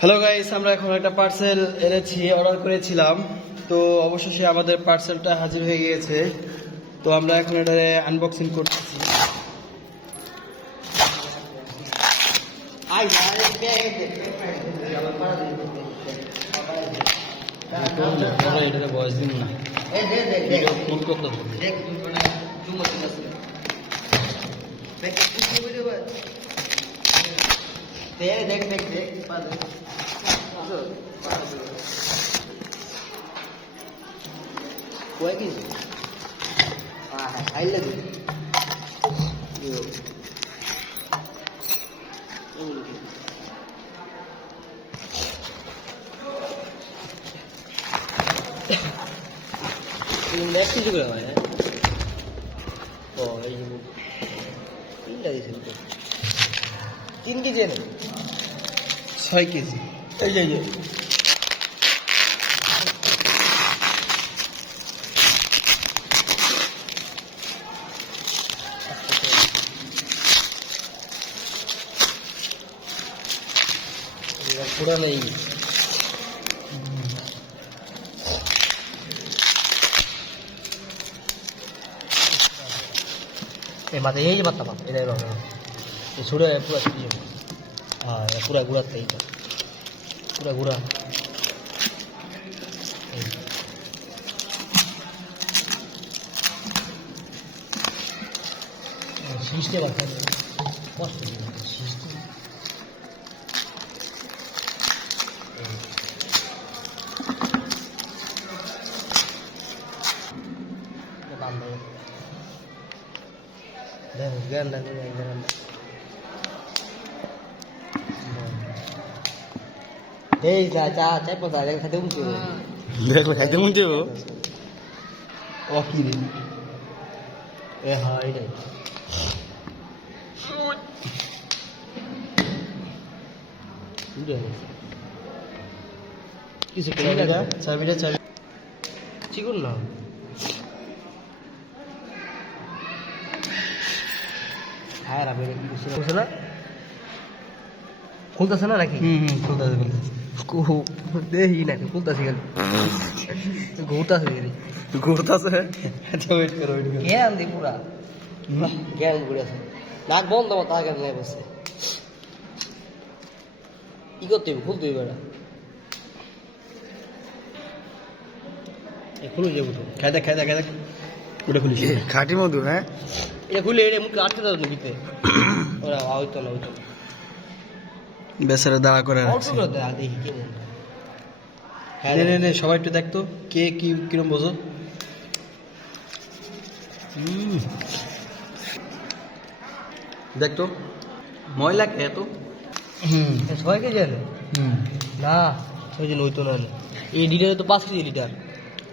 Hello guys, আমরা এখন একটা পার্সেল এনেছি, অর্ডার করেছিলাম। তো অবশেষে আমাদের পার্সেলটা হাজির হয়ে গিয়েছে। তো আমরা এখন এটা আনবক্সিং করতেছি। এটা বয়স দিন না ফোন করতে কিছু করে হয়। ও এই 3 কেজি এনে 6 কেজি। এই যে পুরা নেই। মাথায় এই যে মাথা এটাই ছুড়ে পুরা হ্যাঁ, পুরা গুড়াতে এইটা পুরা গুড়া। সিস্টেম আছে কষ্ট সিস্টেম। এই যা চা চাই পচা খাইতে উঠছো দেখলে খাইতে উঠছো ও কি রে এ হ্যাঁ এটাই কিছু চাবিটা চাবি চিকুন না হ্যাঁ রাবে না খুলতেছে না নাকি? খুলতেছে দেখি নাকি খুলতেছে গেল ঘুরতেছে জ্ঞান দি পুরা জ্ঞান ঘুরে আছে নাক বন্ধ আমার তার জ্ঞান বসে কি করতে হবে খুলতে হবে খুলে যাবো তো খাই দেখ ওটা খুলিস খাঁটি মধু। হ্যাঁ এটা খুলে এটা মুখে আটকে দাও নিতে ওরা হইতো না বেচারা দাঁড়া করে রাখছে। সবাই একটু দেখতো কে কিরম বোঝো। দেখতো ময়লা কে এত সবাইকে জানে না ওই জন্য হইতো না এই লিটারে তো 5 কেজি লিটার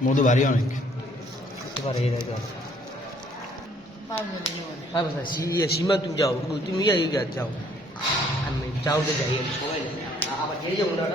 মধু ভারী অনেক সীমা তুমি যাও তুমি যাও আমি যাও যাই সবাই আবার যাবো না